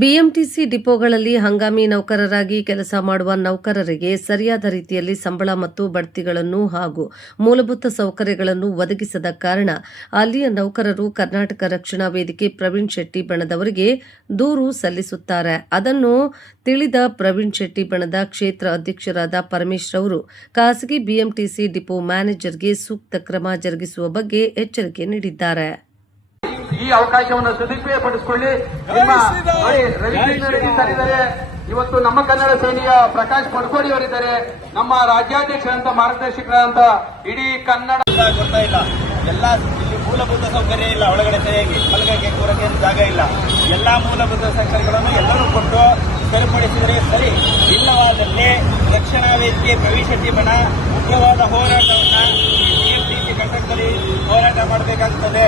BMTC ಡಿಪೋಗಳಲ್ಲಿ ಹಂಗಾಮಿ ನೌಕರರಾಗಿ ಕೆಲಸ ಮಾಡುವ ನೌಕರರಿಗೆ ಸರಿಯಾದ ರೀತಿಯಲ್ಲಿ ಸಂಬಳ ಮತ್ತು ಬಡ್ತಿಗಳನ್ನು ಹಾಗೂ ಮೂಲಭೂತ ಸೌಕರ್ಯಗಳನ್ನು ಒದಗಿಸದ ಕಾರಣ ಅಲ್ಲಿಯ ನೌಕರರು ಕರ್ನಾಟಕ ರಕ್ಷಣಾ ವೇದಿಕೆ ಪ್ರವೀಣ್ ಶೆಟ್ಟಿ ಬಣದವರಿಗೆ ದೂರು ಸಲ್ಲಿಸುತ್ತಾರೆ. ಅದನ್ನು ತಿಳಿದ ಪ್ರವೀಣ್ ಶೆಟ್ಟಿ ಬಣದ ಕ್ಷೇತ್ರ ಅಧ್ಯಕ್ಷರಾದ ಪರಮೇಶ್ ಅವರು ಖಾಸಗಿ ಬಿಎಂಟಿಸಿ ಡಿಪೋ ಮ್ಯಾನೇಜರ್ಗೆ ಸೂಕ್ತ ಕ್ರಮ ಜರುಗಿಸುವ ಬಗ್ಗೆ ಎಚ್ಚರಿಕೆ ನೀಡಿದ್ದಾರೆ. ಈ ಅವಕಾಶವನ್ನು ಸದುಪಯೋಗಪಡಿಸಿಕೊಳ್ಳಿ. ನಿಮ್ಮ ರವಿಕೃಷ್ಣ ರೆಡ್ಡಿ ಸರ್ ಇದ್ದಾರೆ, ಇವತ್ತು ನಮ್ಮ ಕನ್ನಡ ಸೇನೆಯ ಪ್ರಕಾಶ್ ಪಡ್ಕೋಡಿ ಅವರಿದ್ದಾರೆ, ನಮ್ಮ ರಾಜ್ಯಾಧ್ಯಕ್ಷರಂತ ಮಾರ್ಗದರ್ಶಕರಂತ ಇಡೀ ಕನ್ನಡ ಗೊತ್ತಾ ಇಲ್ಲ. ಎಲ್ಲ ಇಲ್ಲಿ ಮೂಲಭೂತ ಸೌಕರ್ಯ ಇಲ್ಲ, ಒಳಗಡೆ ಸರಿಯಾಗಿ ಮಲಗಕ್ಕೆ ಕೂರಕ್ಕೆ ಜಾಗ ಇಲ್ಲ. ಎಲ್ಲಾ ಮೂಲಭೂತ ಸೌಕರ್ಯಗಳನ್ನು ಎಲ್ಲರೂ ಕೊಟ್ಟು ಸರಿಪಡಿಸಿದರೆ ಸರಿ. ಇಲ್ಲವಾದಲ್ಲಿ ರಕ್ಷಣಾ ವೇದಿಕೆ ಪ್ರವೀಣ್ ಶೆಟ್ಟಿ ಬಣ ಮುಖ್ಯವಾದ ಹೋರಾಟವನ್ನು ಬಿಎಂಟಿಸಿ ಘಟಕದಲ್ಲಿ ಹೋರಾಟ ಮಾಡಬೇಕಾಗುತ್ತದೆ.